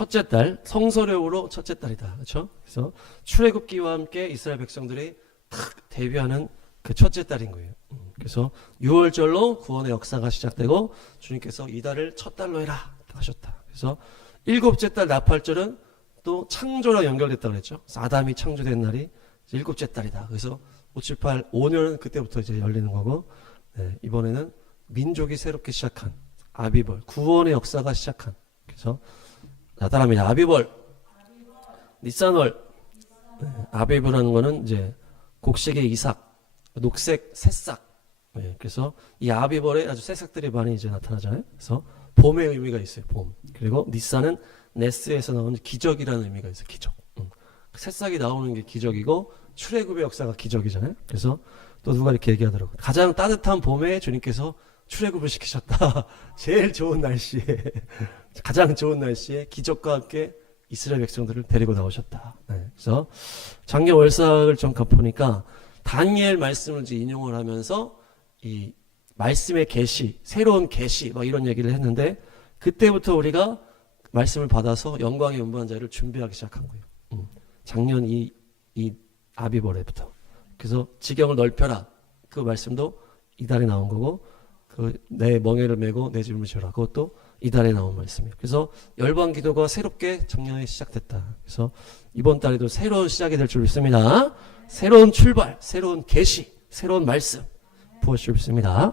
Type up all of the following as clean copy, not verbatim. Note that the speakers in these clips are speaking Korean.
첫째 달, 성소령으로 첫째 달이다. 그렇죠? 그래서 출애굽기와 함께 이스라엘 백성들이 탁 데뷔하는 그 첫째 달인 거예요. 그래서 6월절로 구원의 역사가 시작되고 주님께서 이 달을 첫 달로 해라 하셨다. 그래서 일곱째 달 나팔절은 또 창조랑 연결됐다고 그랬죠. 그래서 아담이 창조된 날이 일곱째 달이다. 그래서 578, 5년은 그때부터 이제 열리는 거고, 네, 이번에는 민족이 새롭게 시작한 아비벌, 구원의 역사가 시작한. 그래서 따라합니다. 아비벌, 니산월. 네, 아비벌이라는 거는 이제 곡식의 이삭, 녹색 새싹. 네, 그래서 이 아비벌에 아주 새싹들이 많이 이제 나타나잖아요. 그래서 봄의 의미가 있어요. 봄. 그리고 니산은 네스에서 나오는 기적이라는 의미가 있어요. 기적. 새싹이 나오는 게 기적이고 출애굽의 역사가 기적이잖아요. 그래서 또 누가 이렇게 얘기하더라고요. 가장 따뜻한 봄에 주님께서 출애굽을 시키셨다. 제일 좋은 날씨에 가장 좋은 날씨에 기적과 함께 이스라엘 백성들을 데리고 나오셨다. 네. 그래서 작년 월삭을 좀 보니까 다니엘 말씀을 이제 인용을 하면서 이 말씀의 계시, 새로운 계시 막 이런 얘기를 했는데 그때부터 우리가 말씀을 받아서 영광의 연보한 자리를 준비하기 시작한 거예요. 작년 이 아비벌에부터. 그래서 지경을 넓혀라. 그 말씀도 이달에 나온 거고, 그 내 멍에를 메고 내 집을 지으라. 그것도 이달에 나온 말씀이에요. 그래서 열방 기도가 새롭게 작년에 시작됐다. 그래서 이번 달에도 새로운 시작이 될 줄 믿습니다. 새로운 출발, 새로운 계시, 새로운 말씀 부어줄 줄 믿습니다.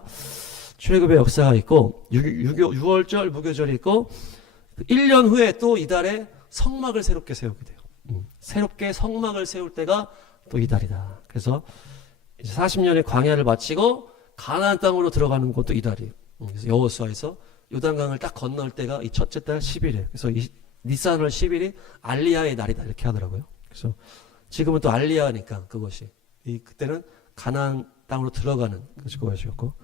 출애굽의 역사가 있고 6월절 무교절이 있고 1년 후에 또 이달에 성막을 새롭게 세우게 돼요. 새롭게 성막을 세울 때가 또 이달이다. 그래서 이제 40년의 광야를 마치고 가나안 땅으로 들어가는 것도 이달이에요. 그래서 여호수아에서 요단강을 딱 건널 때가 이 첫째 달 10일에. 그래서 이 니산월 10일이 알리야의 날이다 이렇게 하더라고요. 그래서 지금은 또 알리야니까 그것이 그때는 가나안 땅으로 들어가는 그것이었고.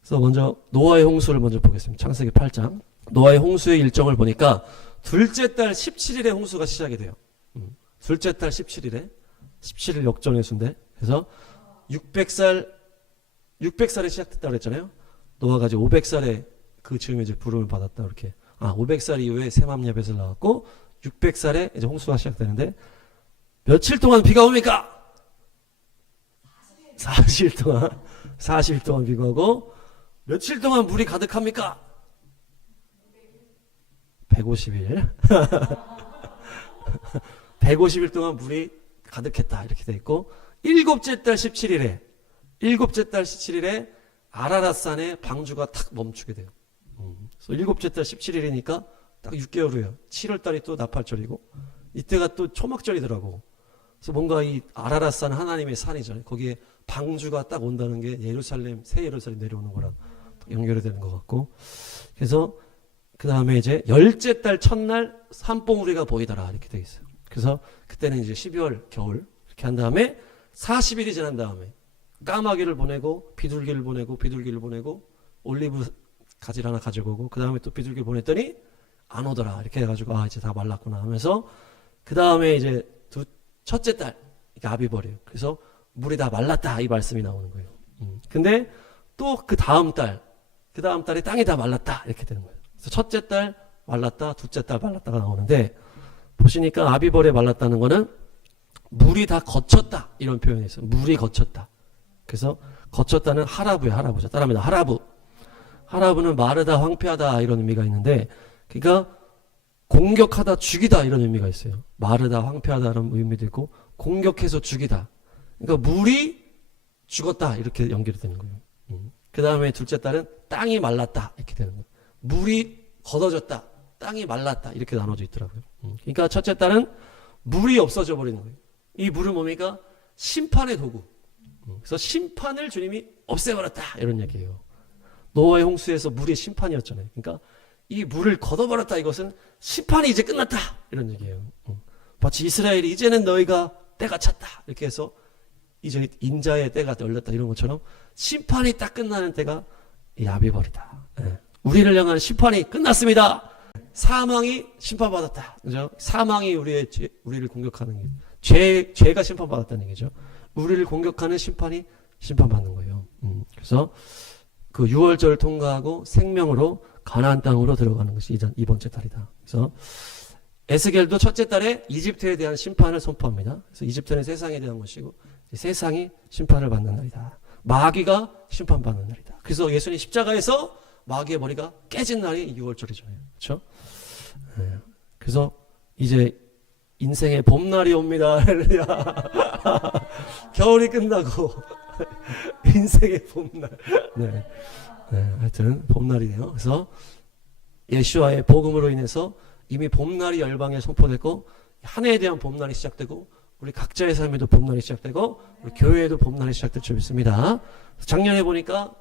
그래서 먼저 노아의 홍수를 먼저 보겠습니다. 창세기 8장. 노아의 홍수의 일정을 보니까 둘째 달 17일에 홍수가 시작이 돼요. 둘째 달 17일에 17일 역전의 수인데 그래서 600살에 시작됐다고 그랬잖아요. 노아가 이제 500살에 그 즈음에 이제 부름을 받았다 이렇게. 500살 이후에 셈함 야벳을 낳았고 600살에 이제 홍수가 시작되는데 며칠 동안 비가 옵니까? 40일 동안 비가 오고 며칠 동안 물이 가득합니까? 150일. 150일 동안 물이 가득했다 이렇게 돼 있고 일곱째 달 17일에 아라랏산에 방주가 탁 멈추게 돼요. 그래서 일곱째 달 17일이니까 딱 6개월 후에요. 7월 달이 또 나팔절이고 이때가 또 초막절이더라고. 그래서 뭔가 이 아라랏산 하나님의 산이잖아요. 거기에 방주가 딱 온다는 게 예루살렘, 새 예루살렘 내려오는 거랑 연결이 되는 것 같고 그래서 그 다음에 이제 열째 달 첫날 산봉우리가 보이더라 이렇게 돼 있어요. 그래서 그때는 이제 12월 겨울 이렇게 한 다음에 40일이 지난 다음에 까마귀를 보내고 비둘기를 보내고 올리브 가지를 하나 가지고 오고 그 다음에 또 비둘기를 보냈더니 안 오더라 이렇게 해가지고 이제 다 말랐구나 하면서 그 다음에 이제 첫째 달 이게 아비벌이에요. 그래서 물이 다 말랐다 이 말씀이 나오는 거예요. 근데 또 그 다음 달에 땅이 다 말랐다 이렇게 되는 거예요. 그래서 첫째 달 말랐다 둘째 달 말랐다가 나오는데 보시니까 아비벌에 말랐다는 거는 물이 다 거쳤다 이런 표현이 있어요. 물이 거쳤다. 그래서 거쳤다는 하라부예요. 하라부죠. 따라합니다. 하라부. 하라부는 마르다 황폐하다 이런 의미가 있는데 그러니까 공격하다 죽이다 이런 의미가 있어요. 마르다 황폐하다 이런 의미도 있고 공격해서 죽이다. 그러니까 물이 죽었다 이렇게 연결이 되는 거예요. 그 다음에 둘째 달은 땅이 말랐다 이렇게 되는 거예요. 물이 걷어졌다. 땅이 말랐다 이렇게 나눠져 있더라고요. 그러니까 첫째 달은 물이 없어져 버리는 거예요. 이 물은 뭡니까? 심판의 도구. 그래서 심판을 주님이 없애버렸다 이런 얘기예요. 노아의 홍수에서 물이 심판이었잖아요. 그러니까 이 물을 걷어버렸다 이것은 심판이 이제 끝났다 이런 얘기예요. 마치 이스라엘이 이제는 너희가 때가 찼다 이렇게 해서 이제 인자의 때가 열렸다 이런 것처럼 심판이 딱 끝나는 때가 이 아비벌이다. 네. 우리를 향한 심판이 끝났습니다. 사망이 심판받았다. 그죠? 사망이 우리를 공격하는 게 죄가 심판받았다는 얘기죠. 우리를 공격하는 심판이 심판받는 거예요. 그래서 그 6월절을 통과하고 생명으로 가나안 땅으로 들어가는 것이 이번째 달이다. 그래서 에스겔도 첫째 달에 이집트에 대한 심판을 선포합니다. 그래서 이집트는 세상에 대한 것이고 세상이 심판을 받는 날이다. 마귀가 심판받는 날이다. 그래서 예수님 십자가에서 마귀의 머리가 깨진 날이 6월절이잖아요. 그렇죠? 그래서 이제 인생의 봄날이 옵니다. 겨울이 끝나고 인생의 봄날. 네. 하여튼 봄날이네요. 그래서 예수와의 복음으로 인해서 이미 봄날이 열방에 선포되고 한 해에 대한 봄날이 시작되고 우리 각자의 삶에도 봄날이 시작되고 우리 교회에도 봄날이 시작될 줄 믿습니다. 작년에 보니까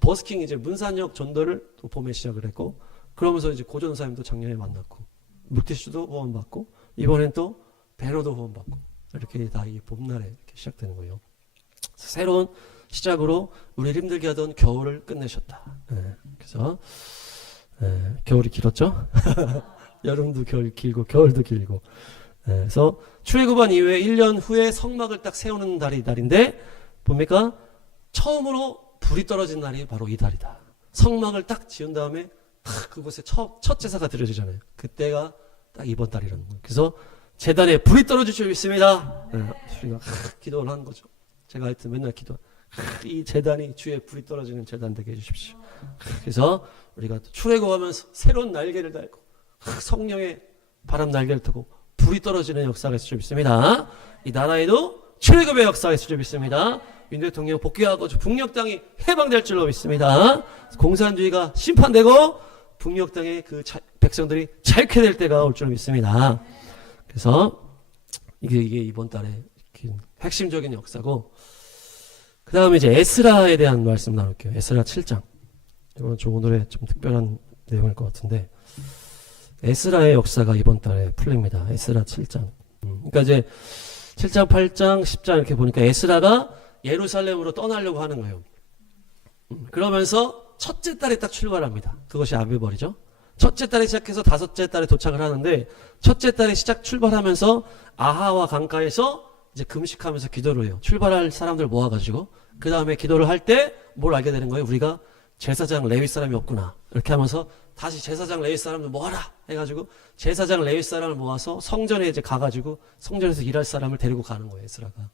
버스킹 이제 문산역 전도를 또 봄에 시작을 했고 그러면서 이제 고전사님도 작년에 만났고 물티슈도 후원받고 이번엔 또 배너도 후원받고 이렇게 다 이 봄날에 이렇게 시작되는 거예요. 새로운 시작으로 우리를 힘들게 하던 겨울을 끝내셨다. 그래서 겨울이 길었죠? 여름도 길고 겨울도 길고 그래서 출애굽한 이후에 1년 후에 성막을 딱 세우는 날인데 뭡니까? 처음으로 불이 떨어진 날이 바로 이 달이다. 성막을 딱 지은 다음에 딱 그곳에 첫 제사가 드려지잖아요. 그때가 딱 이번 달이라는 거예요. 그래서 제단에 불이 떨어질 줄 믿습니다. 우리가 기도를 하는 거죠. 제가 하여튼 맨날 이 제단이 주의 불이 떨어지는 제단 되게 해주십시오. 그래서 우리가 출애굽하면서 새로운 날개를 달고 성령의 바람 날개를 타고 불이 떨어지는 역사가 있을 줄 믿습니다. 이 나라에도 출애굽의 역사가 있을 줄 믿습니다. 윤 대통령 복귀하고 북녘 땅이 해방될 줄로 믿습니다. 공산주의가 심판되고 북녘 땅의 그 백성들이 잘게 될 때가 올 줄 믿습니다. 그래서 이게 이번 달에 핵심적인 역사고 그 다음에 이제 에스라에 대한 말씀 나눌게요. 에스라 7장. 이건 좀 오늘의 좀 특별한 내용일 것 같은데 에스라의 역사가 이번 달에 풀립니다. 에스라 7장. 그러니까 이제 7장, 8장, 10장 이렇게 보니까 에스라가 예루살렘으로 떠나려고 하는 거예요. 그러면서 첫째 달에 딱 출발합니다. 그것이 아비벌이죠. 첫째 달에 시작해서 다섯째 달에 도착을 하는데 첫째 달에 출발하면서 아하와 강가에서 이제 금식하면서 기도를 해요. 출발할 사람들 모아가지고 그 다음에 기도를 할 때 뭘 알게 되는 거예요? 우리가 제사장 레위 사람이 없구나. 이렇게 하면서 다시 제사장 레위 사람들 모아라 해가지고 제사장 레위 사람을 모아서 성전에 이제 가가지고 성전에서 일할 사람을 데리고 가는 거예요. 에스라가.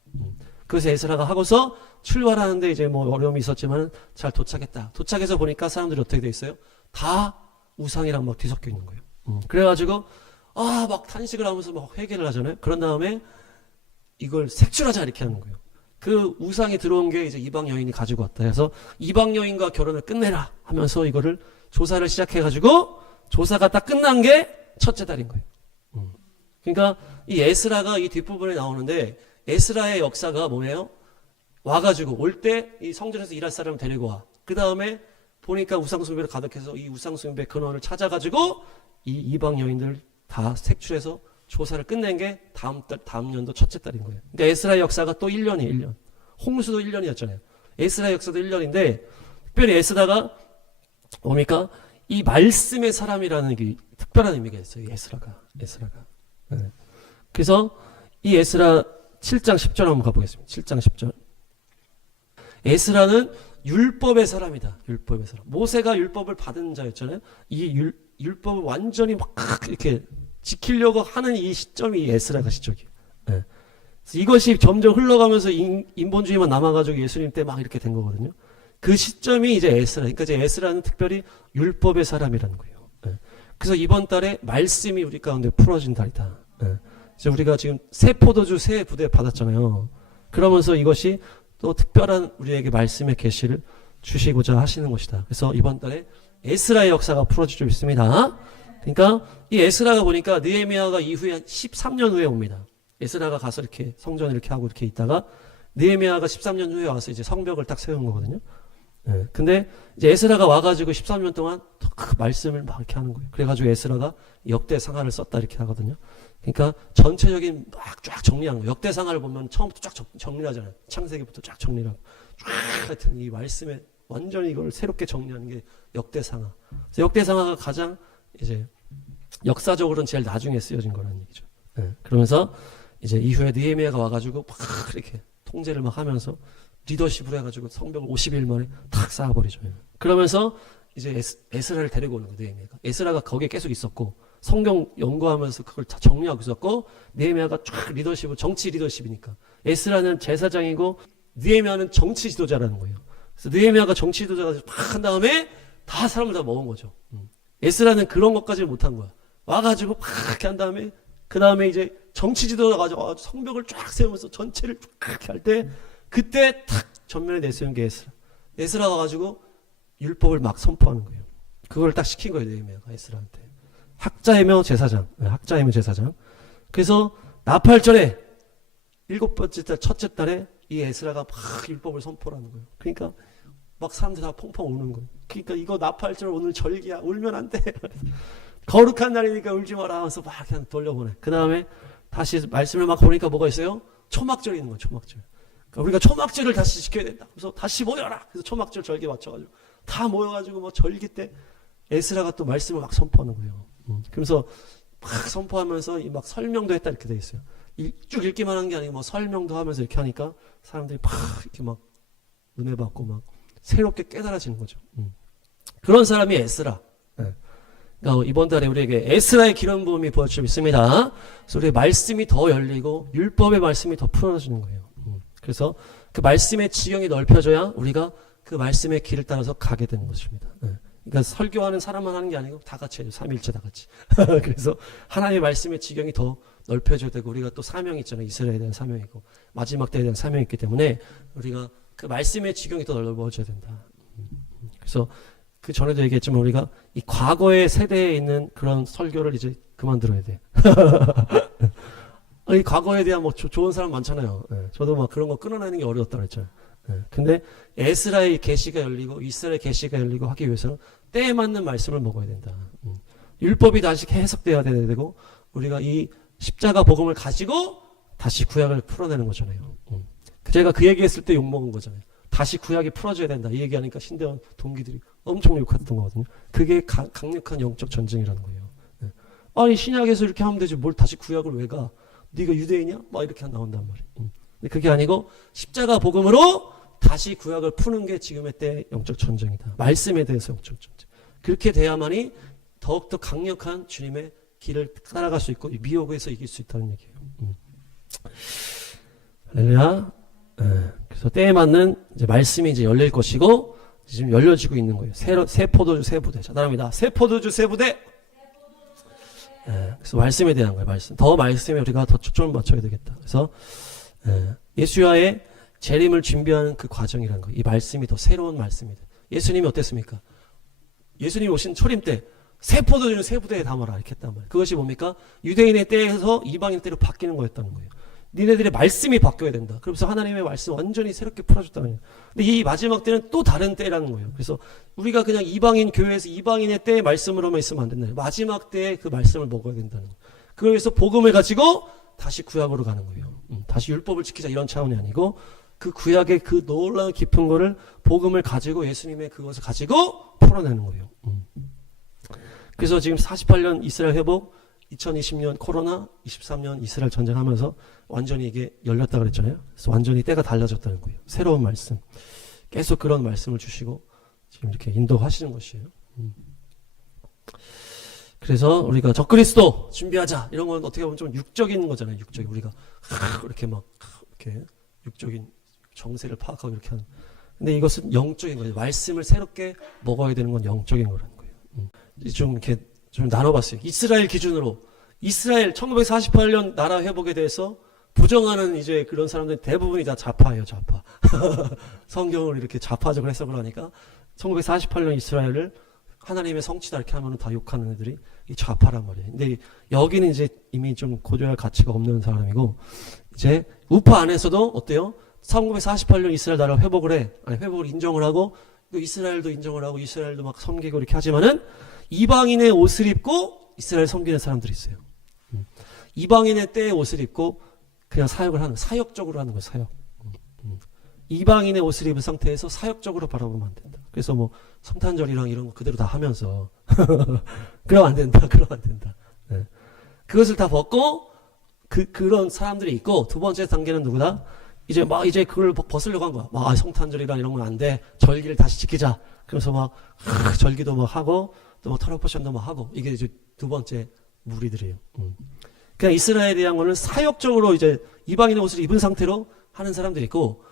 그래서 에스라가 하고서 출발하는데 이제 뭐 어려움이 있었지만 잘 도착했다. 도착해서 보니까 사람들이 어떻게 돼 있어요? 다 우상이랑 막 뒤섞여 있는 거예요. 그래가지고 막 탄식을 하면서 막 회개를 하잖아요. 그런 다음에 이걸 색출하자 이렇게 하는 거예요. 그 우상이 들어온 게 이제 이방 여인이 가지고 왔다 해서 이방 여인과 결혼을 끝내라 하면서 이거를 조사를 시작해가지고 조사가 딱 끝난 게 첫째 달인 거예요. 그러니까 이 에스라가 이 뒷부분에 나오는데 에스라의 역사가 뭐예요? 와가지고 올 때 이 성전에서 일할 사람을 데리고 와. 그 다음에 보니까 우상숭배를 가득해서 이 우상숭배 근원을 찾아가지고 이 이방 여인들 다 색출해서 조사를 끝낸 게 다음 연도 첫째 달인 거예요. 그러니까 에스라의 역사가 또 1년이에요. 1년. 홍수도 1년이었잖아요. 에스라의 역사도 1년인데 특별히 에스라가 뭡니까? 이 말씀의 사람이라는 게 특별한 의미가 있어요. 에스라가. 네. 그래서 이 에스라 7장 10절 한번 가보겠습니다. 7장 10절. 에스라는 율법의 사람이다. 율법의 사람. 모세가 율법을 받은 자였잖아요. 이 율법을 완전히 막 이렇게 지키려고 하는 이 시점이 에스라가 시적이에요. 네. 이것이 점점 흘러가면서 인본주의만 남아가지고 예수님 때 막 이렇게 된 거거든요. 그 시점이 이제 에스라. 그러니까 이제 에스라는 특별히 율법의 사람이라는 거예요. 네. 그래서 이번 달에 말씀이 우리 가운데 풀어진 달이다. 네. 이제 우리가 지금 새 포도주 새 부대 받았잖아요. 그러면서 이것이 또 특별한 우리에게 말씀의 계시를 주시고자 하시는 것이다. 그래서 이번 달에 에스라의 역사가 풀어질 줄 믿습니다. 그러니까 이 에스라가 보니까 느헤미야가 이후에 13년 후에 옵니다. 에스라가 가서 이렇게 성전 이렇게 하고 이렇게 있다가 느헤미야가 13년 후에 와서 이제 성벽을 딱 세운 거거든요. 네. 근데 이제 에스라가 와가지고 13년 동안 그 말씀을 막 이렇게 하는 거예요. 그래가지고 에스라가 역대상하를 썼다 이렇게 하거든요. 그러니까 전체적인 막 쫙 정리한 거예요. 역대상하를 보면 처음부터 쫙 정리하잖아요. 창세기부터 쫙 정리하고 쫙 하여튼 이 말씀에 완전히 이걸 새롭게 정리하는 게 역대상하. 그래서 역대상하가 가장 이제 역사적으로는 제일 나중에 쓰여진 거라는 얘기죠. 네. 그러면서 이제 이후에 느헤미야가 와가지고 막 이렇게 통제를 막 하면서 리더십으로 해가지고 성벽을 50일 만에 탁 쌓아버리죠. 그러면서 이제 에스라를 데리고 오는 거예요. 느헤미야가. 에스라가 거기에 계속 있었고 성경 연구하면서 그걸 다 정리하고 있었고, 느헤미야가 쫙 리더십을, 정치 리더십이니까. 에스라는 제사장이고 느헤미야는 정치 지도자라는 거예요. 그래서 느헤미야가 정치 지도자가 팍 한 다음에 다 사람을 다 먹은 거죠. 에스라는 그런 것까지 못한 거야. 와가지고 팍 이렇게 한 다음에 그 다음에 이제 정치 지도자 가지고 성벽을 쫙 세우면서 전체를 쫙 이렇게 할 때 그때 탁 전면에 내세운 게 에스라. 에스라가 가지고 율법을 막 선포하는 거예요. 그걸 딱 시킨 거예요, 느헤미야가 에스라한테. 학자이며 제사장. 네, 학자이며 제사장. 그래서 나팔절에 7번째 달, 첫째 달에 이 에스라가 막 율법을 선포하는 거예요. 그러니까 막 사람들 다 펑펑 우는 거예요. 그러니까 이거 나팔절 오늘 절기야. 울면 안 돼. 거룩한 날이니까 울지 마라 하면서 막 그냥 돌려보내. 그 다음에 다시 말씀을 막 보니까 뭐가 있어요? 초막절이 있는 거예요, 초막절. 그러니까 우리가 초막절을 다시 지켜야 된다. 그래서 다시 모여라. 그래서 초막절 절기 맞춰가지고 다 모여가지고 뭐 절기 때 에스라가 또 말씀을 막 선포하는 거예요. 그러면서 막 선포하면서 막 설명도 했다 이렇게 돼 있어요. 쭉 읽기만 한 게 아니고 뭐 설명도 하면서 이렇게 하니까 사람들이 막 이렇게 막 은혜 받고 막 새롭게 깨달아지는 거죠. 그런 사람이 에스라. 네. 그러니까 이번 달에 우리에게 에스라의 기름 부음이 부어지고 있습니다. 그래서 우리의 말씀이 더 열리고 율법의 말씀이 더 풀어지는 거예요. 그래서 그 말씀의 지경이 넓혀져야 우리가 그 말씀의 길을 따라서 가게 되는 것입니다. 네. 그러니까 설교하는 사람만 하는 게 아니고 다 같이 해요. 삼위일체 다 같이. 그래서 하나님의 말씀의 지경이 더 넓혀져야 되고 우리가 또 사명이 있잖아요. 이스라엘에 대한 사명이고 마지막 때에 대한 사명이 있기 때문에 우리가 그 말씀의 지경이 더 넓어져야 된다. 그래서 그 전에도 얘기했지만 우리가 이 과거의 세대에 있는 그런 설교를 이제 그만 들어야 돼. 이 과거에 대한 뭐 좋은 사람 많잖아요. 네. 저도 막 그런 거 끊어내는 게 어려웠다 그랬잖아요. 네. 근데 에스라의 계시가 열리고 이스라엘의 계시가 열리고 하기 위해서는 때에 맞는 말씀을 먹어야 된다. 율법이 다시 해석돼야 되고 우리가 이 십자가 복음을 가지고 다시 구약을 풀어내는 거잖아요. 제가 그 얘기했을 때 욕먹은 거잖아요. 다시 구약이 풀어져야 된다. 이 얘기하니까 신대원 동기들이 엄청 욕했던 거거든요. 그게 강력한 영적 전쟁이라는 거예요. 네. 아니 신약에서 이렇게 하면 되지 뭘 다시 구약을 왜 가? 네가 유대인이야? 막 이렇게 나온단 말이에요. 근데 그게 아니고 십자가 복음으로 다시 구약을 푸는 게 지금의 때 영적 전쟁이다. 말씀에 대해서 영적 전쟁. 그렇게 돼야만이 더욱더 강력한 주님의 길을 따라갈 수 있고 미혹에서 이길 수 있다는 얘기예요. 할렐루야. 그래서 때에 맞는 이제 말씀이 이제 열릴 것이고 지금 열려지고 있는 거예요. 새 포도주 새 부대. 자, 따라합니다. 새 포도주 새 부대. 그래서 말씀에 대한 거예요. 말씀. 더 말씀에 우리가 더 초점을 맞춰야 되겠다. 그래서 예수와의 재림을 준비하는 그 과정이라는 거예요. 이 말씀이 더 새로운 말씀이다. 예수님이 어땠습니까? 예수님이 오신 초림 때 새 포도주는 새 부대에 담아라 이렇게 했단 말이에요. 그것이 뭡니까? 유대인의 때에서 이방인 때로 바뀌는 거였다는 거예요. 니네들의 말씀이 바뀌어야 된다. 그러면서 하나님의 말씀 완전히 새롭게 풀어줬다는 거예요. 근데 이 마지막 때는 또 다른 때라는 거예요. 그래서 우리가 그냥 이방인 교회에서 이방인의 때의 말씀으로만 있으면 안 된다. 마지막 때에 그 말씀을 먹어야 된다는 거예요. 그래서 복음을 가지고 다시 구약으로 가는 거예요. 다시 율법을 지키자 이런 차원이 아니고 그 구약의 그 놀라운 깊은 거를 복음을 가지고 예수님의 그것을 가지고 풀어내는 거예요. 그래서 지금 48년 이스라엘 회복, 2020년 코로나, 23년 이스라엘 전쟁하면서 완전히 이게 열렸다 그랬잖아요. 그래서 완전히 때가 달라졌다는 거예요. 새로운 말씀. 계속 그런 말씀을 주시고 지금 이렇게 인도하시는 것이에요. 그래서 우리가 적그리스도 준비하자. 이런 건 어떻게 보면 좀 육적인 거잖아요. 육적인. 우리가 이렇게 막 이렇게 육적인 정세를 파악하고 이렇게 하는. 근데 이것은 영적인 거예요. 말씀을 새롭게 먹어야 되는 건 영적인 거라는 거예요. 좀 이렇게 좀 나눠봤어요. 이스라엘 기준으로 이스라엘 1948년 나라 회복에 대해서 부정하는 이제 그런 사람들 대부분이 다 좌파예요, 좌파. 성경을 이렇게 좌파적으로 해석을 하니까 1948년 이스라엘을 하나님의 성취다 이렇게 하면 다 욕하는 애들이 이 좌파란 말이에요. 근데 여기는 이제 이미 좀 고려할 가치가 없는 사람이고 이제 우파 안에서도 어때요? 1948년 이스라엘 나라 회복을 해. 아니, 회복을 인정을 하고 이스라엘도 인정을 하고 이스라엘도 막 섬기고 이렇게 하지만은 이방인의 옷을 입고 이스라엘 섬기는 사람들이 있어요. 이방인의 때의 옷을 입고 그냥 사역을 하는, 사역적으로 하는 거예요, 사역. 이방인의 옷을 입은 상태에서 사역적으로 바라보면 안 된다. 그래서 뭐 성탄절이랑 이런 거 그대로 다 하면서 그러면 안 된다, 그러면 안 된다. 네. 그것을 다 벗고 그런 사람들이 있고 두 번째 단계는 누구다? 이제 그걸 벗으려고 한 거야. 막 성탄절이랑 이런 건 안 돼. 절기를 다시 지키자. 그래서 막 절기도 막 하고 또 막 터널포션도 막 하고 이게 이제 두 번째 무리들이에요. 그냥 이스라엘에 대한 거는 사역적으로 이제 이방인의 옷을 입은 상태로 하는 사람들이 있고,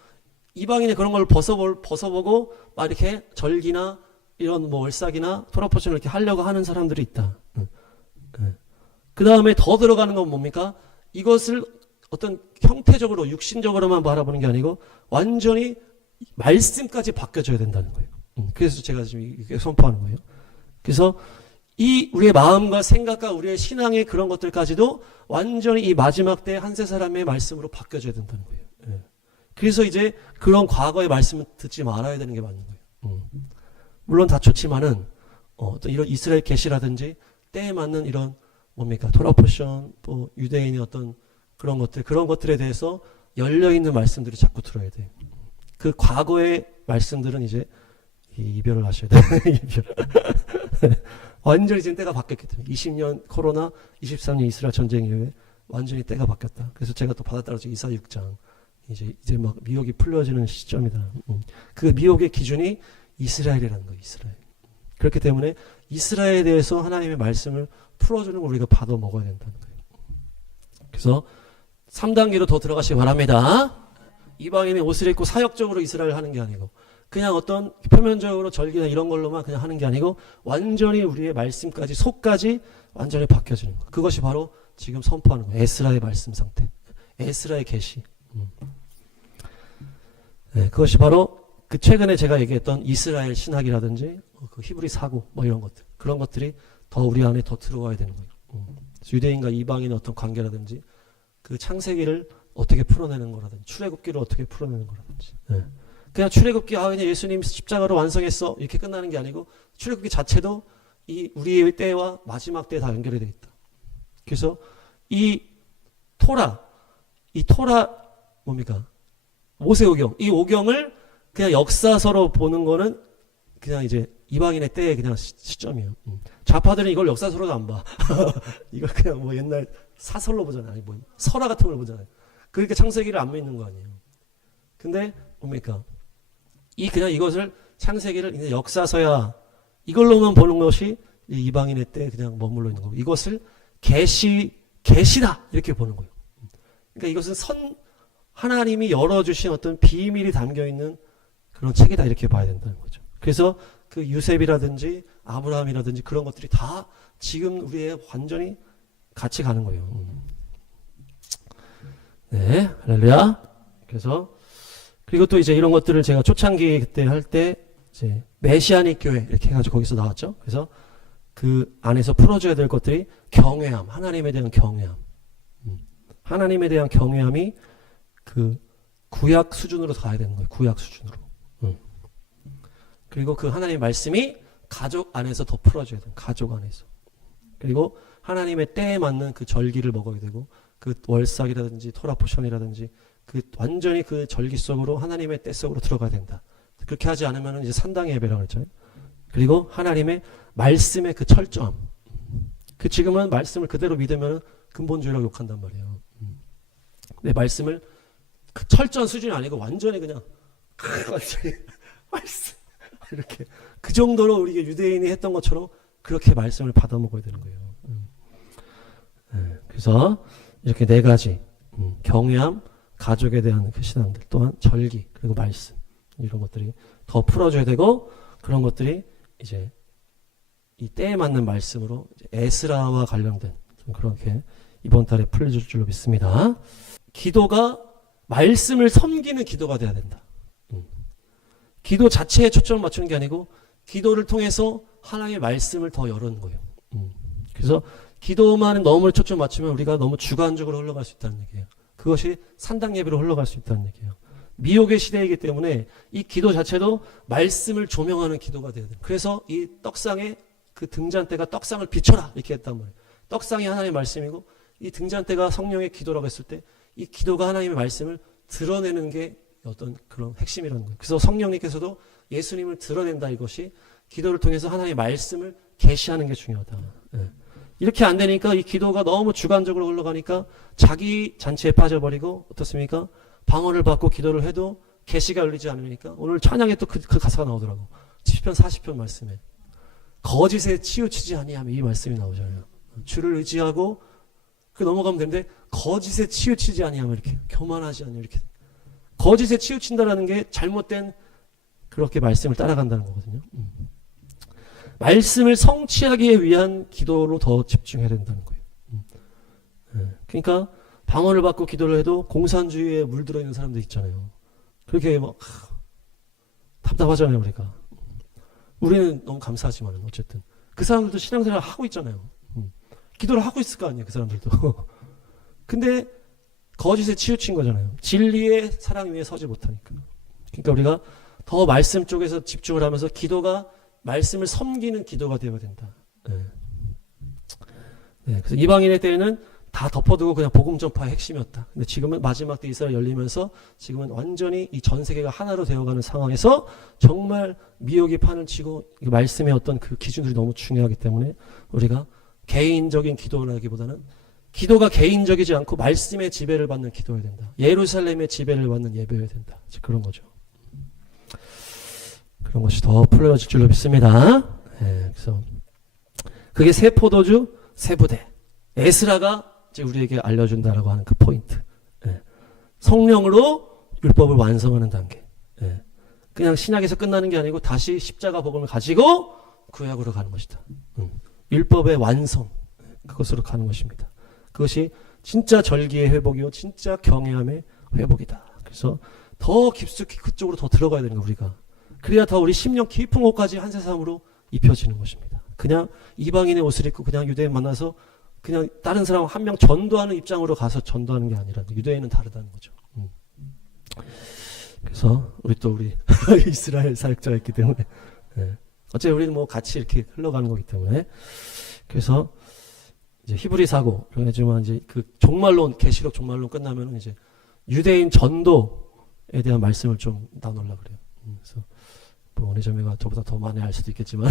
이방인의 그런 걸 벗어보고 막 이렇게 절기나 이런 뭐 월삭이나 토라포션을 이렇게 하려고 하는 사람들이 있다. 그 다음에 더 들어가는 건 뭡니까? 이것을 어떤 형태적으로 육신적으로만 바라보는 게 아니고 완전히 말씀까지 바뀌어져야 된다는 거예요. 그래서 제가 지금 이렇게 선포하는 거예요. 그래서 이 우리의 마음과 생각과 우리의 신앙의 그런 것들까지도 완전히 이 마지막 때 한 세 사람의 말씀으로 바뀌어져야 된다는 거예요. 그래서 이제 그런 과거의 말씀을 듣지 말아야 되는 게 맞는 거예요. 물론 다 좋지만은 어떤 이런 이스라엘 계시라든지 때에 맞는 이런 뭡니까 토라포션, 뭐 유대인의 어떤 그런 것들에 대해서 열려 있는 말씀들을 자꾸 들어야 돼요. 그 과거의 말씀들은 이제 이별을 하셔야 돼요. 이별. 완전히 지금 때가 바뀌었기 때문에 20년 코로나, 23년 이스라엘 전쟁 이후에 완전히 때가 바뀌었다. 그래서 제가 또 받았다고 이사 6장 이제 막 미혹이 풀려지는 시점이다. 그 미혹의 기준이 이스라엘이라는 거예요. 이스라엘. 그렇기 때문에 이스라엘에 대해서 하나님의 말씀을 풀어주는 걸 우리가 받아 먹어야 된다는 거예요. 그래서 3단계로 더 들어가시기 바랍니다. 이방인의 옷을 입고 사역적으로 이스라엘을 하는 게 아니고 그냥 어떤 표면적으로 절기나 이런 걸로만 그냥 하는 게 아니고 완전히 우리의 말씀까지 속까지 완전히 바뀌어지는 거. 그것이 바로 지금 선포하는 거예요. 에스라의 말씀 상태. 에스라의 계시. 네, 그것이 바로 그 최근에 제가 얘기했던 이스라엘 신학이라든지 그 히브리 사고 뭐 이런 것들 그런 것들이 더 우리 안에 더 들어와야 되는 거예요. 유대인과 이방인의 어떤 관계라든지 그 창세기를 어떻게 풀어내는 거라든지 출애굽기를 어떻게 풀어내는 거라든지 네. 그냥 출애굽기 그냥 예수님 십자가로 완성했어 이렇게 끝나는 게 아니고 출애굽기 자체도 이 우리의 때와 마지막 때에 다 연결이 되어 있다. 그래서 이 토라 뭡니까 모세오경 이 오경을 그냥 역사서로 보는 거는 그냥 이제 이방인의 때의 그냥 시점이에요. 좌파들은 이걸 역사서로도 안 봐. 이걸 그냥 뭐 옛날 사설로 보잖아요. 아니 뭐 설화 같은 걸 보잖아요. 그러니까 창세기를 안 믿는 거 아니에요. 근데 뭡니까 그냥 이것을 창세기를 이제 역사서야 이걸로만 보는 것이 이방인의 때에 그냥 머물러 있는 거고 이것을 계시다 이렇게 보는 거예요. 그러니까 이것은 하나님이 열어주신 어떤 비밀이 담겨있는 그런 책이다 이렇게 봐야 된다는 거죠. 그래서 그 유셉이라든지 아브라함이라든지 그런 것들이 다 지금 우리의 완전히 같이 가는 거예요. 네, 할렐루야. 그래서 그리고 또 이제 이런 것들을 제가 초창기 그때 할 때 이제 메시아닉 교회 이렇게 해가지고 거기서 나왔죠. 그래서 그 안에서 풀어줘야 될 것들이 경외함, 하나님에 대한 경외함. 하나님에 대한 경외함이 그 구약 수준으로 가야 되는 거예요. 구약 수준으로. 그리고 그 하나님의 말씀이 가족 안에서 더 풀어줘야 돼요. 가족 안에서. 그리고 하나님의 때에 맞는 그 절기를 먹어야 되고 그 월삭이라든지 토라포션이라든지 그 완전히 그 절기 속으로 하나님의 때 속으로 들어가야 된다. 그렇게 하지 않으면 이제 산당의 예배라고 했죠. 그리고 하나님의 말씀의 그 철저함. 그 지금은 말씀을 그대로 믿으면 근본주의라고 욕한단 말이에요. 내 말씀을 그 철저한 수준이 아니고 완전히 그냥 완전히 말씀 이렇게 그 정도로 우리가 유대인이 했던 것처럼 그렇게 말씀을 받아 먹어야 되는 거예요. 그래서 이렇게 네 가지 경외함, 가족에 대한 그 신앙들 또한 절기 그리고 말씀 이런 것들이 더 풀어줘야 되고 그런 것들이 이제 이 때에 맞는 말씀으로 이제 에스라와 관련된 좀 그렇게 이번 달에 풀려줄 줄로 믿습니다. 기도가 말씀을 섬기는 기도가 돼야 된다. 기도 자체에 초점을 맞추는 게 아니고 기도를 통해서 하나님의 말씀을 더 여는 거예요. 그래서 기도만 너무 초점 맞추면 우리가 너무 주관적으로 흘러갈 수 있다는 얘기예요. 그것이 산당 예배로 흘러갈 수 있다는 얘기예요. 미혹의 시대이기 때문에 이 기도 자체도 말씀을 조명하는 기도가 돼야 돼요. 그래서 이 떡상의 그 등잔대가 떡상을 비춰라 이렇게 했단 말이에요. 떡상이 하나님의 말씀이고 이 등잔대가 성령의 기도라고 했을 때 이 기도가 하나님의 말씀을 드러내는 게 어떤 그런 핵심이라는 거예요. 그래서 성령님께서도 예수님을 드러낸다 이것이 기도를 통해서 하나님의 말씀을 계시하는 게 중요하다. 이렇게 안 되니까 이 기도가 너무 주관적으로 흘러가니까 자기 잔치에 빠져버리고 어떻습니까? 방언을 받고 기도를 해도 계시가 열리지 않으니까 오늘 찬양에 또 그 가사가 나오더라고. 10편 40편 말씀에 거짓에 치우치지 아니하며 이 말씀이 나오잖아요. 주를 의지하고 그 넘어가면 되는데 거짓에 치우치지 아니하면 이렇게 교만하지 아니하면 이렇게 거짓에 치우친다라는 게 잘못된 그렇게 말씀을 따라간다는 거거든요. 말씀을 성취하기 위한 기도로 더 집중해야 된다는 거예요. 그러니까 방언을 받고 기도를 해도 공산주의에 물들어 있는 사람들 있잖아요. 그렇게 막 답답하잖아요, 우리가. 우리는 너무 감사하지만 어쨌든 그 사람들도 신앙생활을 하고 있잖아요. 기도를 하고 있을 거 아니에요, 그 사람들도. 근데 거짓에 치우친 거잖아요. 진리의 사랑 위에 서지 못하니까. 그러니까 우리가 더 말씀 쪽에서 집중을 하면서 기도가 말씀을 섬기는 기도가 되어야 된다. 그래서 이방인의 때에는 다 덮어두고 그냥 복음 전파의 핵심이었다. 근데 지금은 마지막 때 이스라엘 열리면서 지금은 완전히 이 전 세계가 하나로 되어가는 상황에서 정말 미혹이 판을 치고 말씀의 어떤 그 기준들이 너무 중요하기 때문에 우리가 개인적인 기도라기보다는 기도가 개인적이지 않고 말씀의 지배를 받는 기도여야 된다. 예루살렘의 지배를 받는 예배여야 된다. 그런 거죠. 그런 것이 더 풀어질 줄로 믿습니다. 그래서 그게 새 포도주, 새 부대. 에스라가 이제 우리에게 알려준다라고 하는 그 포인트. 성령으로 율법을 완성하는 단계. 그냥 신약에서 끝나는 게 아니고 다시 십자가 복음을 가지고 구약으로 가는 것이다. 율법의 완성. 그것으로 가는 것입니다. 그것이 진짜 절기의 회복이요, 진짜 경외함의 회복이다. 그래서 더 깊숙이 그쪽으로 더 들어가야 되는 거예요, 우리가. 그래야 더 우리 심령 깊은 곳까지 한 세상으로 입혀지는 것입니다. 그냥 이방인의 옷을 입고 그냥 유대인 만나서 그냥 다른 사람 한 명 전도하는 입장으로 가서 전도하는 게 아니라 유대인은 다르다는 거죠. 그래서 우리 이스라엘 사역자가 있기 때문에 어차피 우리는 뭐 같이 이렇게 흘러가는 거기 때문에 그래서 이제 히브리 사고 그러지만 이제 그 종말론 계시록 종말론 끝나면은 이제 유대인 전도에 대한 말씀을 좀 나누려고 그래요. 그래서 뭐 원혜점이가 저보다 더 많이 알 수도 있겠지만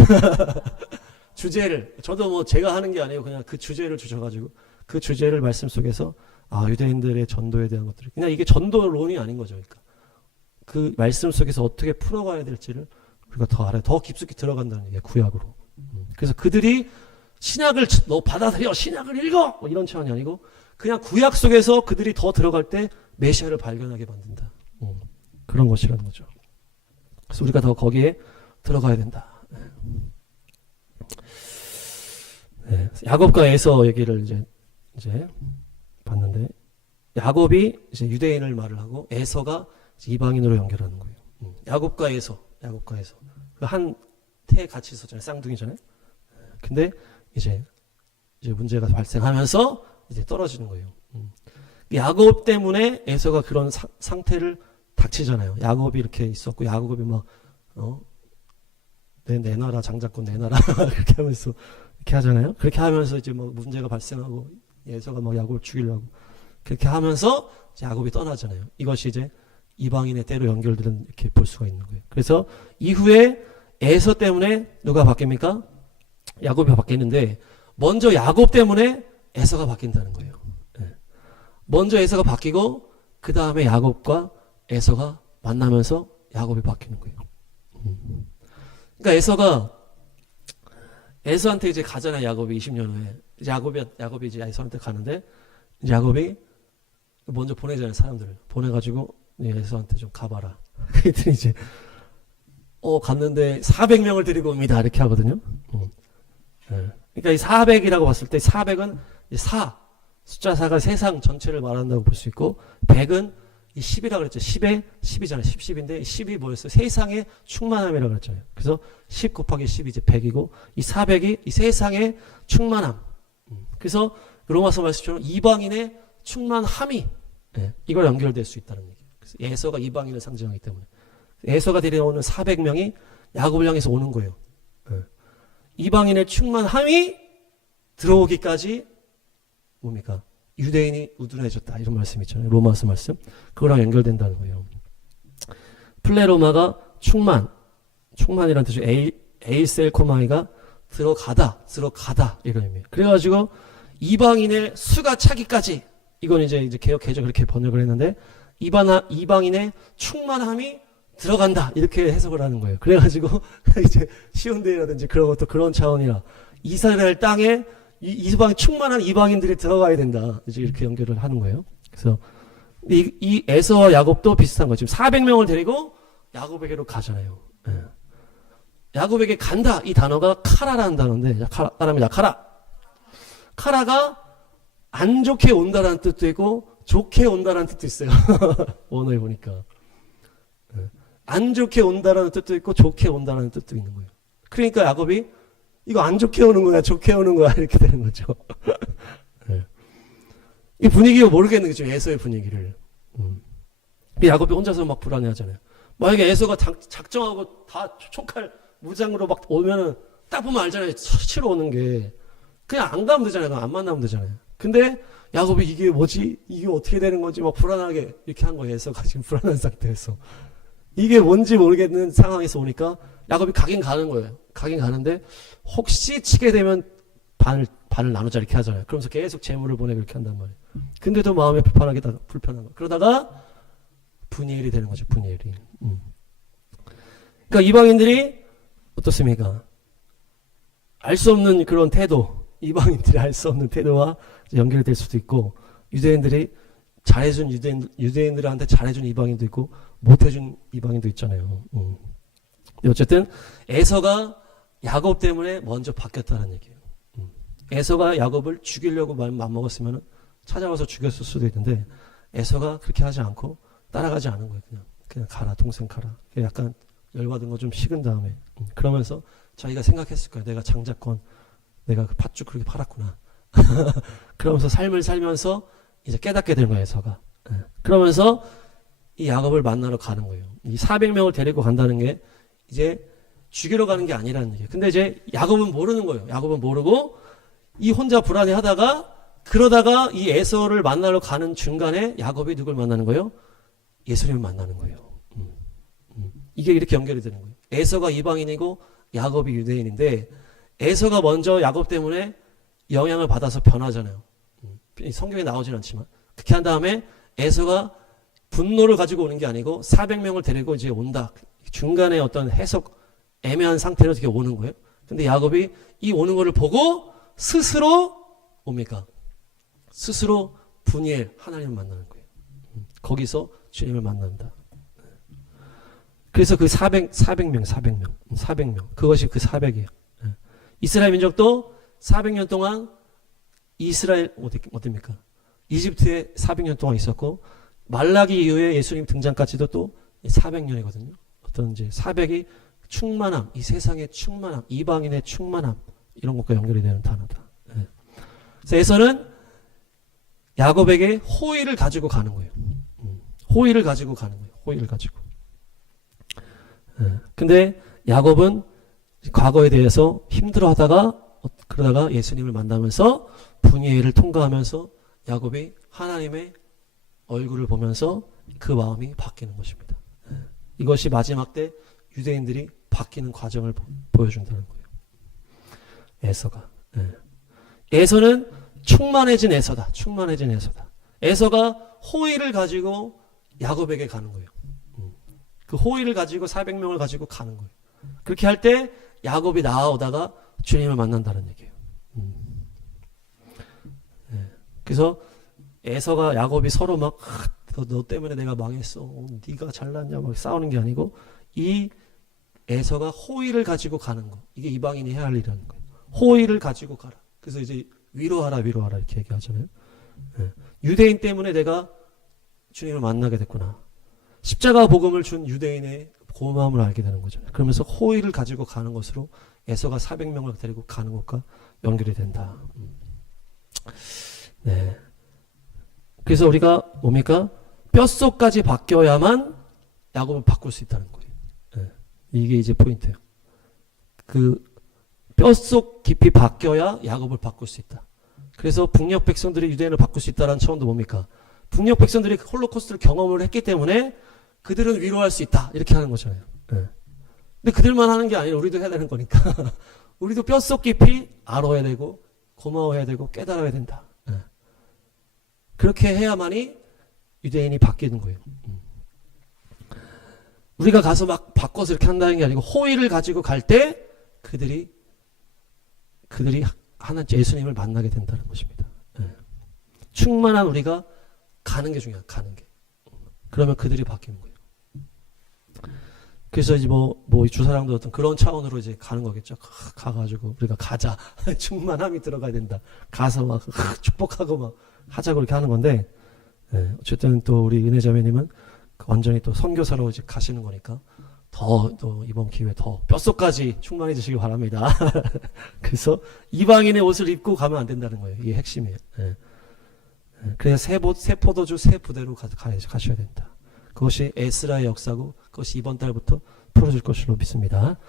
주제를 저도 뭐 제가 하는 게 아니고 그냥 그 주제를 주셔가지고 그 주제를 말씀 속에서 유대인들의 전도에 대한 것들을 그냥 이게 전도론이 아닌 거죠. 그러니까 그 말씀 속에서 어떻게 풀어가야 될지를 우리가 더 알아요. 더 깊숙이 들어간다는 얘기예요. 구약으로. 그래서 그들이 신약을 너 받아들여 신약을 읽어 뭐 이런 차원이 아니고 그냥 구약 속에서 그들이 더 들어갈 때 메시아를 발견하게 만든다. 그런 것이라는 거죠. 그래서 우리가 더 거기에 들어가야 된다. 야곱과 에서 얘기를 이제 봤는데 야곱이 이제 유대인을 말을 하고 에서가 이방인으로 연결하는 거예요. 야곱과 에서 그 한 태 같이 있었잖아요. 쌍둥이잖아요. 근데 이제 문제가 발생하면서 이제 떨어지는 거예요. 야곱 때문에 에서가 그런 상태를 닥치잖아요. 야곱이 이렇게 있었고 야곱이 막 내놔라 장자권 내놔라 그렇게 하면서 이렇게 하잖아요. 그렇게 하면서 이제 뭐 문제가 발생하고 에서가 막 야곱을 죽이려고 그렇게 하면서 이제 야곱이 떠나잖아요. 이것이 이제 이방인의 때로 연결되는 이렇게 볼 수가 있는 거예요. 그래서 이후에 에서 때문에 누가 바뀝니까? 야곱이 바뀌는데 먼저 야곱 때문에 에서가 바뀐다는 거예요. 먼저 에서가 바뀌고 그 다음에 야곱과 에서가 만나면서 야곱이 바뀌는 거예요. 그러니까 에서한테 이제 가잖아요. 야곱이 20년 후에 이제 야곱이 이제 에서한테 가는데 이제 야곱이 먼저 보내잖아요. 사람들을 보내가지고 에서한테 좀 가봐라. 그랬더니 이제 갔는데 400명을 데리고 옵니다. 이렇게 하거든요. 그러니까 이 400이라고 봤을 때 400은 숫자 4가 세상 전체를 말한다고 볼 수 있고 100은 이 10이라고 그랬죠. 10에 10이잖아요. 10인데 10이 뭐였어요? 세상의 충만함이라고 그랬잖아요. 그래서 10 곱하기 10이 이제 100이고 이 400이 이 세상의 충만함. 그래서 로마서 말씀처럼 이방인의 충만함이 이걸 연결될 수 있다는 얘기예요. 그래서 에서가 이방인을 상징하기 때문에 에서가 데려오는 400명이 야곱을 향해서 오는 거예요. 이방인의 충만함이 들어오기까지 뭡니까? 유대인이 우둔해졌다 이런 말씀 있잖아요. 로마서 말씀 그거랑 연결된다는 거예요. 플레로마가 충만이라는 뜻이 에이셀코마이가 들어가다 이런 의미예요. 그래가지고 이방인의 수가 차기까지 이건 이제 개역 개정 그렇게 번역을 했는데 이방인의 충만함이 들어간다 이렇게 해석을 하는 거예요. 그래가지고 이제 시온대라든지 그런 것도 그런 차원이라 이스라엘 땅에 이방 충만한 이방인들이 들어가야 된다. 이제 이렇게 연결을 하는 거예요. 그래서 이 에서와 야곱도 비슷한 거죠. 지금 400명을 데리고 야곱에게로 가잖아요. 예. 야곱에게 간다. 이 단어가 카라라는 단어인데, 따라합니다. 카라. 카라가 안 좋게 온다라는 뜻도 있고 좋게 온다라는 뜻도 있어요. 원어에 보니까. 예. 안 좋게 온다라는 뜻도 있고 좋게 온다라는 뜻도 있는 거예요. 그러니까 야곱이 이거 안 좋게 오는 거야, 좋게 오는 거야 이렇게 되는 거죠. 예. 이 분위기가 모르겠는 거죠. 에서의 분위기를. 야곱이 혼자서 막 불안해하잖아요. 만약에 에서가 작정하고 다 촉할 무장으로 막 오면은 딱 보면 알잖아요. 치러 오는 게. 그냥 안 가면 되잖아요. 안 만나면 되잖아요. 근데 야곱이 이게 뭐지? 이게 어떻게 되는 건지 막 불안하게 이렇게 한 거예요. 에서가 지금 불안한 상태에서. 이게 뭔지 모르겠는 상황에서 오니까 야곱이 가긴 가는 거예요. 가긴 가는데 혹시 치게 되면 반을 나누자 이렇게 하잖아요. 그러면서 계속 재물을 보내고 이렇게 한단 말이에요. 근데도 마음에 불편한 거. 그러다가 분이엘이 되는 거죠. 분이엘이. 그러니까 이방인들이 어떻습니까? 알 수 없는 그런 태도, 이방인들이 알 수 없는 태도와 연결될 수도 있고, 유대인들이 잘해준 유대인들한테 잘해준 이방인도 있고 못해준 이방인도 있잖아요. 어쨌든 에서가 야곱 때문에 먼저 바뀌었다는 얘기예요. 에서가 야곱을 죽이려고 맘먹었으면 찾아와서 죽였을 수도 있는데 에서가 그렇게 하지 않고 따라가지 않은 거예요. 그냥 가라, 동생 가라. 약간 열받은 거 좀 식은 다음에 그러면서 자기가 생각했을 거예요. 내가 장자권, 내가 그 팥죽 그렇게 팔았구나. 그러면서 삶을 살면서 이제 깨닫게 되는 거예요. 에서가. 그러면서 이 야곱을 만나러 가는 거예요. 이 400명을 데리고 간다는 게 이제 죽이러 가는 게 아니라는 얘기예요. 근데 이제 야곱은 모르는 거예요. 야곱은 모르고 이 혼자 불안해하다가 그러다가 이 에서를 만나러 가는 중간에 야곱이 누굴 만나는 거예요? 예수님을 만나는 거예요. 이게 이렇게 연결이 되는 거예요. 에서가 이방인이고 야곱이 유대인인데 에서가 먼저 야곱 때문에 영향을 받아서 변하잖아요. 성경에 나오진 않지만 그렇게 한 다음에 에서가 분노를 가지고 오는 게 아니고 400명을 데리고 이제 온다. 중간에 어떤 해석 애매한 상태로 이렇게 오는 거예요. 근데 야곱이 이 오는 거를 보고 스스로 뭡니까? 스스로 분이엘 하나님을 만나는 거예요. 거기서 주님을 만난다. 그래서 그 400명. 그것이 그 400이에요. 이스라엘 민족도 400년 동안 이스라엘, 어딥니까? 이집트에 400년 동안 있었고, 말라기 이후에 예수님 등장까지도 또 400년이거든요. 어떤 이제 400이 충만함, 이 세상의 충만함, 이방인의 충만함, 이런 것과 연결이 되는 단어다. 그래서 에서는 야곱에게 호의를 가지고 가는 거예요. 호의를 가지고 가는 거예요. 호의를 가지고. 근데 야곱은 과거에 대해서 힘들어하다가 그러다가 예수님을 만나면서 분이엘을 통과하면서 야곱이 하나님의 얼굴을 보면서 그 마음이 바뀌는 것입니다. 이것이 마지막 때 유대인들이 바뀌는 과정을 보여준다는 거예요. 에서가. 에서는 충만해진 에서다. 충만해진 에서다. 에서가 호의를 가지고 야곱에게 가는 거예요. 그 호의를 가지고 400명을 가지고 가는 거예요. 그렇게 할 때 야곱이 나아오다가 주님을 만난다는 얘기예요. 그래서 에서가 야곱이 서로 막 너 때문에 내가 망했어. 네가 잘났냐 막 싸우는 게 아니고 이 에서가 호의를 가지고 가는 거. 이게 이방인이 해야 할 일이라는 거예요. 호의를 가지고 가라. 그래서 이제 위로하라 이렇게 얘기하잖아요. 유대인 때문에 내가 주님을 만나게 됐구나. 십자가 복음을 준 유대인의 고마움을 알게 되는 거죠. 그러면서 호의를 가지고 가는 것으로 에서가 400명을 데리고 가는 것과 연결이 된다. 네. 그래서 우리가 뭡니까? 뼛속까지 바뀌어야만 야곱을 바꿀 수 있다는 거예요. 네. 이게 이제 포인트예요. 그 뼛속 깊이 바뀌어야 야곱을 바꿀 수 있다. 그래서 북녘 백성들이 유대인을 바꿀 수 있다는 차원도 뭡니까? 북녘 백성들이 홀로코스트를 경험을 했기 때문에 그들은 위로할 수 있다. 이렇게 하는 거잖아요. 네. 근데 그들만 하는 게 아니라 우리도 해야 되는 거니까. 우리도 뼛속 깊이 알아야 되고 고마워해야 되고 깨달아야 된다. 네. 그렇게 해야만이 유대인이 바뀌는 거예요. 우리가 가서 막 바꿔서 이렇게 한다는 게 아니고 호의를 가지고 갈 때 그들이 하나님 예수님을 만나게 된다는 것입니다. 예. 충만한 우리가 가는 게 중요해요. 가는 게. 그러면 그들이 바뀌는 거예요. 그래서 이제 이 주사랑도 어떤 그런 차원으로 이제 가는 거겠죠. 가가지고 우리가 가자. 충만함이 들어가야 된다. 가서 막 축복하고 막 하자고 이렇게 하는 건데, 예, 어쨌든 또 우리 은혜자매님은 완전히 또 선교사로 이제 가시는 거니까 또 이번 기회에 더 뼛속까지 충만해지시기 바랍니다. 그래서 이방인의 옷을 입고 가면 안 된다는 거예요. 이게 핵심이에요. 예. 그래서 새 포도주 새 부대로 가셔야 된다. 그것이 에스라의 역사고 그것이 이번 달부터 풀어질 것으로 믿습니다.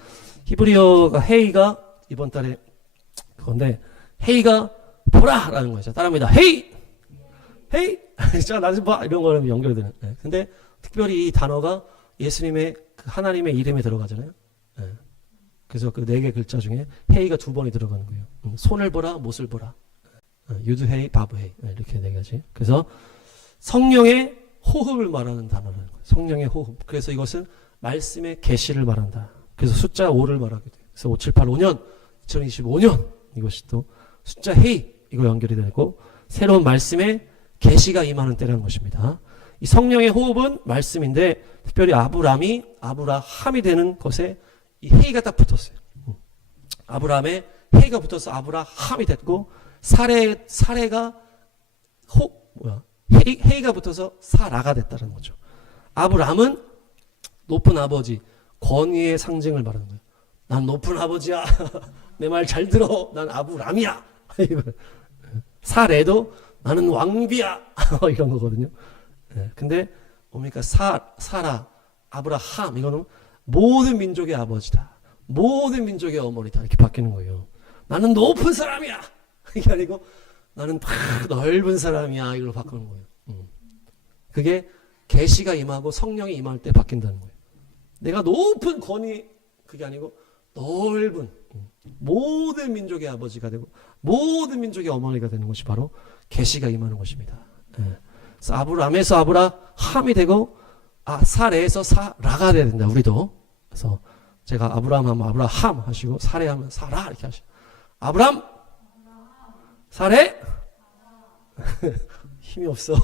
히브리어가 헤이가 이번 달에 그건데 헤이가 보라라는 거죠. 따라합니다. 헤이! 헤이! 자, 나 좀 봐! 이런 거랑 연결되는. 네. 근데 특별히 이 단어가 예수님의 그 하나님의 이름에 들어가잖아요. 네. 그래서 그 4개 글자 중에 헤이가 2번이 들어가는 거예요. 손을 보라, 못을 보라. 유드헤이, 바브헤이. 이렇게 4가지. 그래서 성령의 호흡을 말하는 단어라는 거예요. 성령의 호흡. 그래서 이것은 말씀의 계시를 말한다. 그래서 숫자 5를 말하게 돼요. 그래서 5, 7, 8, 5년, 2025년 이것이 또 숫자 헤이 이거 연결이 되고 새로운 말씀의 계시가 임하는 때라는 것입니다. 이 성령의 호흡은 말씀인데 특별히 아브라함이 되는 것에 이 헤이가 딱 붙었어요. 아브라함에 헤이가 붙어서 아브라함이 됐고 사레가 헤이가 붙어서 사라가 됐다는 거죠. 아브라함은 높은 아버지, 권위의 상징을 말하는 거예요. 난 높은 아버지야. 내 말 잘 들어. 난 아브라함이야. 사레도 나는 왕비야. 이런 거거든요. 근데 뭡니까? 사라, 아브라함 이거는 모든 민족의 아버지다. 모든 민족의 어머니다. 이렇게 바뀌는 거예요. 나는 높은 사람이야. 이게 아니고 나는 넓은 사람이야. 이걸로 바꾸는 거예요. 그게 계시가 임하고 성령이 임할 때 바뀐다는 거예요. 내가 높은 권위 그게 아니고 넓은 모든 민족의 아버지가 되고 모든 민족의 어머니가 되는 것이 바로 계시가 임하는 것입니다. 그래서 아브라함에서 아브라함이 되고 사레에서 사라가 돼야 된다. 우리도. 그래서 제가 아브라함 하면 아브라함 하시고 사레 하면 사라 이렇게 하시고 아브라함 사레 힘이 없어.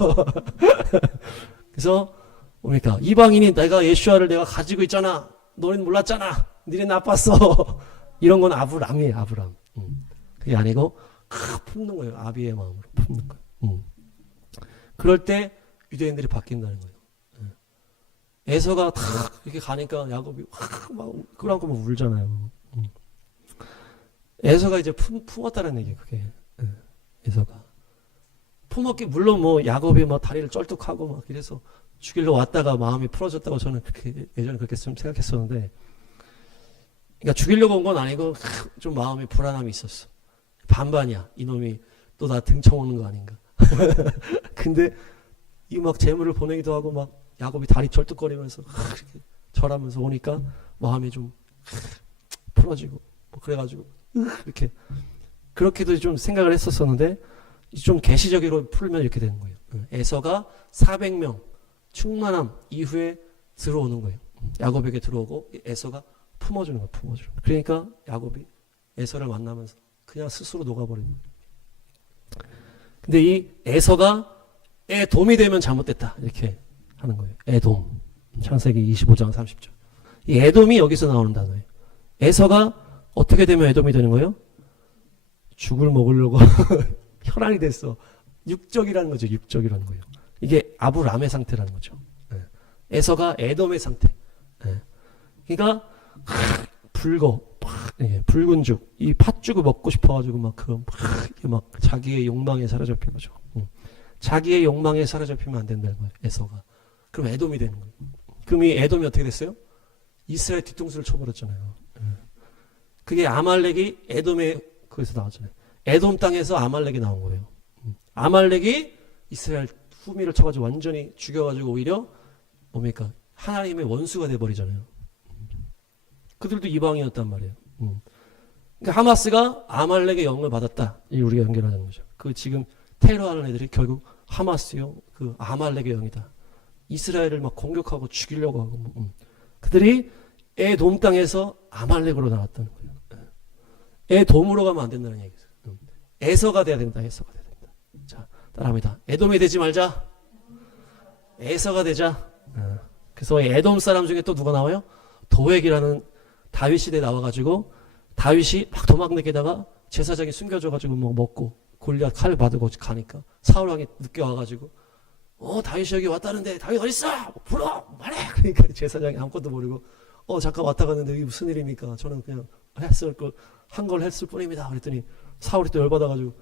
그래서 뭡니까? 이방인이 내가 예수아를 내가 가지고 있잖아. 너는 몰랐잖아. 니네 나빴어. 이런 건 아브라함이에요. 아브라함. 그게 아니고 품는 거예요. 아비의 마음으로 품는 거예요. 그럴 때 유대인들이 바뀐다는 거예요. 에서가 다 이렇게 가니까 야곱이 막 끌어안고 막 울잖아요. 에서가 이제 품었다는 얘기예요. 그게 에서가 품었기 물론 야곱이 다리를 쩔뚝하고 막 이래서 죽이려 왔다가 마음이 풀어졌다고 저는 예전에 그렇게 생각했었는데, 그러니까 죽이려고 온 건 아니고 좀 마음에 불안함이 있었어. 반반이야. 이놈이 또 나 등쳐오는 거 아닌가. 근데 이 막 재물을 보내기도 하고 막 야곱이 다리 쩔뚝거리면서 이렇게 절하면서 오니까 마음이 좀 풀어지고 그래가지고 이렇게 그렇게도 좀 생각을 했었었는데 좀 계시적으로 풀면 이렇게 되는 거예요. 에서가 400명 충만함 이후에 들어오는 거예요. 야곱에게 들어오고 에서가 품어주는 거예요. 품어주는 거예요. 그러니까 야곱이 에서를 만나면서 그냥 스스로 녹아버리는 거예요. 근데 이 에서가 에돔이 되면 잘못됐다 이렇게 하는 거예요. 에돔. 창세기 25장 30절. 이 에돔이 여기서 나오는 단어예요. 에서가 어떻게 되면 에돔이 되는 거예요? 죽을 먹으려고 혈안이 됐어. 육적이라는 거죠. 육적이라는 거예요. 이게 아브라함의 상태라는 거죠. 에서가 에돔의 상태. 그러니까 붉은 죽, 이 팥죽을 먹고 싶어가지고 막 자기의 욕망에 사로잡힌 거죠. 자기의 욕망에 사로잡히면 안 된다는 거예요. 에서가. 그럼 에돔이 되는 거예요. 그럼 이 에돔이 어떻게 됐어요? 이스라엘 뒤통수를 쳐버렸잖아요. 그게 아말렉이 에돔의 거기서 나왔잖아요. 에돔 땅에서 아말렉이 나온 거예요. 아말렉이 이스라엘 후미를 쳐가지고 완전히 죽여가지고 오히려 뭡니까? 하나님의 원수가 돼버리잖아요. 그들도 이방이었단 말이에요. 그러니까 하마스가 아말렉의 영을 받았다. 이 우리가 연결하는 거죠. 그 지금 테러하는 애들이 결국 하마스요, 그 아말렉의 영이다. 이스라엘을 막 공격하고 죽이려고 하고 그들이 에돔 땅에서 아말렉으로 나왔다는 거예요. 에돔으로 가면 안 된다는 얘기죠. 에서가 돼야 된다. 에서가 돼야 된다. 자, 따라합니다. 에돔이 되지 말자. 에서가 되자. 그래서 에돔 사람 중에 또 누가 나와요? 도액이라는 다윗 시대에 나와가지고 다윗이 막 도망다니다가 제사장이 숨겨줘가지고 뭐 먹고 골리앗 칼 받고 가니까 사울 왕이 늦게 와가지고 다윗이 여기 왔다는데 다윗 어딨어? 불러 말해. 그러니까 제사장이 아무것도 모르고 잠깐 왔다 갔는데 이게 무슨 일입니까? 저는 그냥 한 걸 했을 뿐입니다. 그랬더니 사울이 또 열받아가지고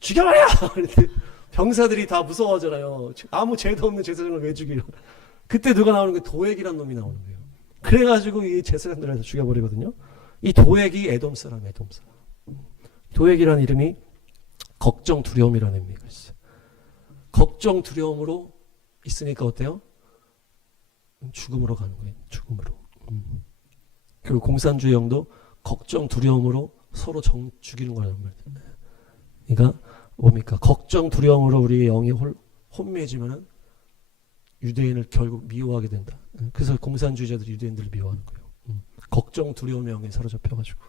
죽여버려! 그랬더니 병사들이 다 무서워하잖아요. 아무 죄도 없는 제사장을 왜 죽이려? 그때 누가 나오는 게 도액이라는 놈이 나오는 거예요. 그래가지고 이 제사장들을 죽여버리거든요. 이 도액이 에돔 사람. 도액이라는 이름이 걱정, 두려움이라는 의미가 있어요. 걱정, 두려움으로 있으니까 어때요? 죽음으로 가는 거예요. 죽음으로. 그리고 공산주의형도 걱정, 두려움으로 서로 죽이는 거란 말이에요. 그러니까 뭡니까? 걱정, 두려움으로 우리의 영이 혼미해지면은 유대인을 결국 미워하게 된다. 그래서 공산주의자들이 유대인들을 미워하는 거예요. 걱정, 두려움의 영에 사로잡혀가지고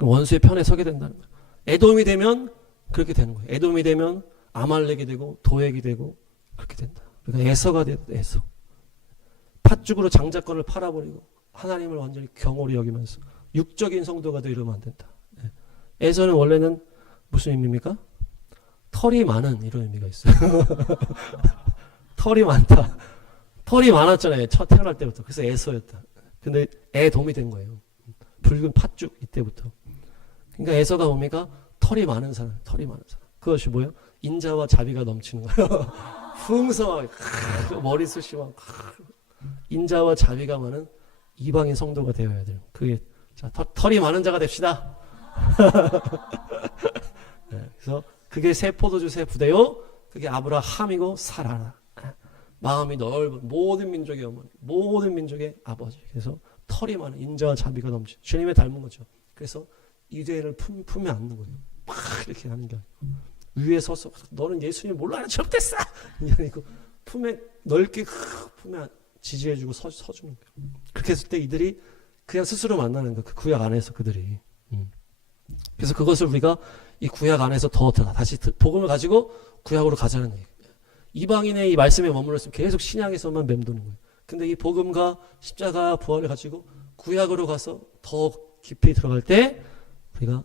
원수의 편에 서게 된다는 거예요. 에돔이 되면 그렇게 되는 거예요. 에돔이 되면 아말렉이 되고 도액이 되고 그렇게 된다. 그러니까 에서가 된다. 에서. 팥죽으로 장자권을 팔아버리고 하나님을 완전히 경홀히 여기면서 육적인 성도가 더 이러면 안 된다. 에서는 원래는 무슨 의미입니까? 털이 많은 이런 의미가 있어요. 털이 많다. 털이 많았잖아요. 첫 태어날 때부터. 그래서 에서였다. 근데 에돔이 된 거예요. 붉은 팥죽 이때부터. 그러니까 에서가 뭡니까? 털이 많은 사람. 그것이 뭐예요? 인자와 자비가 넘치는 거예요. 풍성하게 머리숱이 막 인자와 자비가 많은 이방인 성도가 되어야 돼요. 그게 자, 털이 많은 자가 됩시다. 네, 그래서 그게 새 포도주 새 부대요. 그게 아브라함이고 사라라. 마음이 넓은 모든 민족의 어머니, 모든 민족의 아버지. 그래서 털이 많은 인자와 자비가 넘치. 주님에 닮은 거죠. 그래서 유대인을 품에 안는 거예요. 막 이렇게 하는 게 아니고 위에 서서 너는 예수님 몰라는 척 됐어. 이게 아니고 품에 넓게 품에 지지해주고 서주는 거예요. 그렇게 했을 때 이들이 그냥 스스로 만나는 거예요. 그 구약 안에서 그들이. 그래서 그것을 우리가 이 구약 안에서 더 다시 복음을 가지고 구약으로 가자는 얘기예요. 이방인의 이 말씀에 머물렀으면 계속 신약에서만 맴도는 거예요. 근데 이 복음과 십자가 부활을 가지고 구약으로 가서 더 깊이 들어갈 때 우리가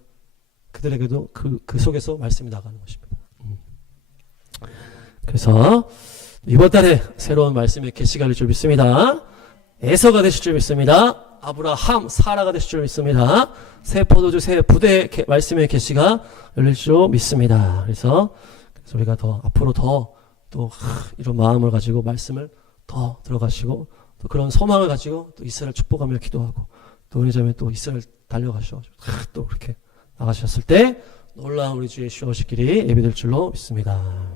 그들에게도 그 속에서 말씀이 나가는 것입니다. 그래서 이번 달에 새로운 말씀의 계시가 열릴 줄 믿습니다. 에서가 되실 줄 믿습니다. 아브라함, 사라가 되실 줄 믿습니다. 새 포도주, 새 부대 말씀의 계시가 열릴 줄 믿습니다. 그래서 우리가 더 앞으로 또 이런 마음을 가지고 말씀을 더 들어가시고 또 그런 소망을 가지고 또 이스라엘 축복하며 기도하고 또 은혜자매 또 이스라엘 달려가셔가지고 또 그렇게 나가셨을 때 놀라운 우리 주 예수와 오실 길이 예비될 줄로 믿습니다.